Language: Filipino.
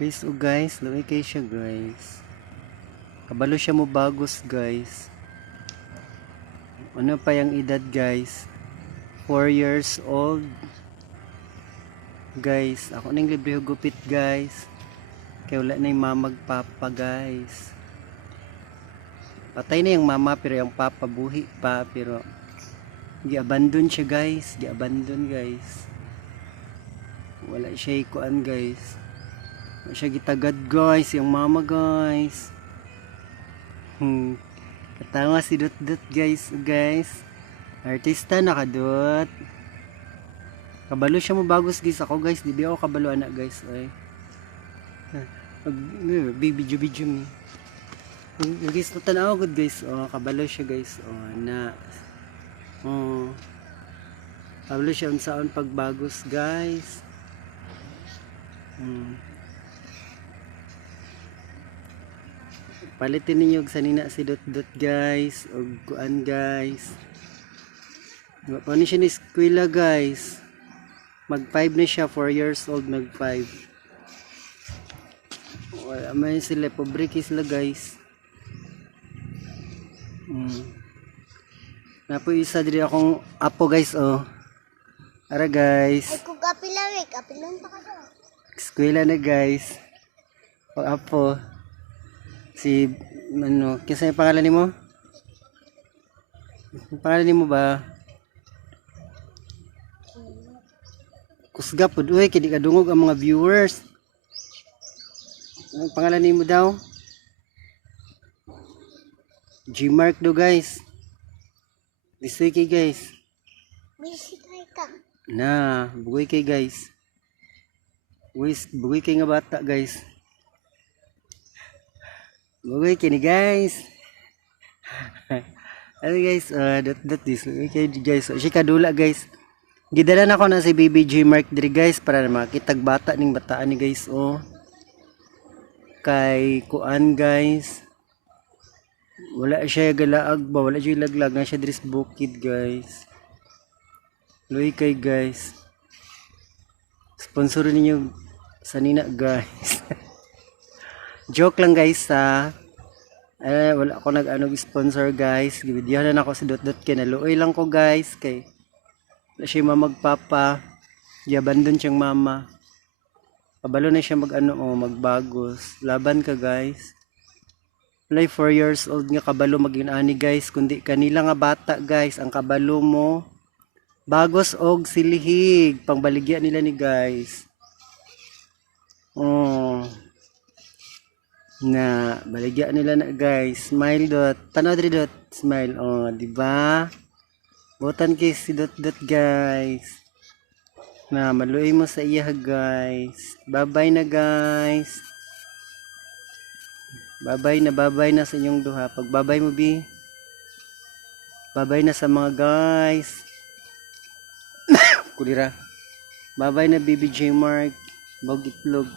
Guys, oh guys, luwi kayo siya guys. Kabalo siya mo bagos guys. Ano pa yung edad guys? 4 years old. Guys, ako nang libre gupit guys. Kaya wala na yung mama magpapa guys. Patay na yung mama pero yung papa buhi pa pero gi-abandon siya guys. Gi-abandon guys. Wala siya ikuan guys. Siya gitagad guys. Yung mama guys. Hmm. Katawa si Dot Dot guys. Guys. Artista na ka Dot. Kabalo siya mo bagos guys. Ako guys. Di ako kabalo anak guys. Ay. Video video mi. Ang guys na tanaw good guys. Oh, kabalo siya guys. Oh, na. Oh. Kabalo siya unsaon pagbagos guys. Hmm. Palitin ninyo og sanina si Dot Dot guys. O kuan guys. Diba, Paano siya ni eskwela guys? Mag 5 na siya. 4 years old mag 5. Wala man sila. Pobre sila guys. Hmm. Napo isa diri akong apo guys oh. Ara guys. Ay, kung kapilawik, kapilon pa ka. Eskwela na guys. O apo. Si ano, yung pangalan nimo? Ang pangalan nimo ba? Kusga pud uy kay di ka dungog ang mga viewers. Ang pangalan nimo daw? G-Mark do guys. This kay guys. Busy ka. Na, bugoy kay guys. Wis, bugoy kay nga bata guys. Bugoy kay ni guys. ano guys, uh, that, that is, bugoy kay guys. So, siya kadula guys. Gidala na ko na si BBG Mark diri guys para na makitag bata ning bataan ni guys oh. Kay kuan guys. Wala siya galaag ba, wala siya laglag na siya diri sa bukid guys. Luy kay guys. Sponsor ninyo sa Nina guys. Joke lang guys ha. Eh, wala ako nag-ano sponsor guys. Gibidyohan na ako si Dot Dot kay naluoy lang ko guys kay wala siya mamagpapa. Giabandon siyang mama. Pabalo na siya mag ano o magbagos. Laban ka guys. Wala 4 years old nga kabalo maging ani guys kundi kanila nga bata guys ang kabalo mo Bagos og silihig. Pangbaligya nila ni guys. Oh. Na, baligya nila na guys. Smile dot. Tanaw diri dot. Smile. Oh, di ba? Butan kay si dot dot guys. Na, maluoy mo sa iya guys. Bye-bye na guys. Bye-bye na, bye-bye na sa inyong duha. Pag bye-bye mo, Bi. Bye-bye na sa mga guys. Kulira. Bye-bye na BBJ Mark. Bog itlog.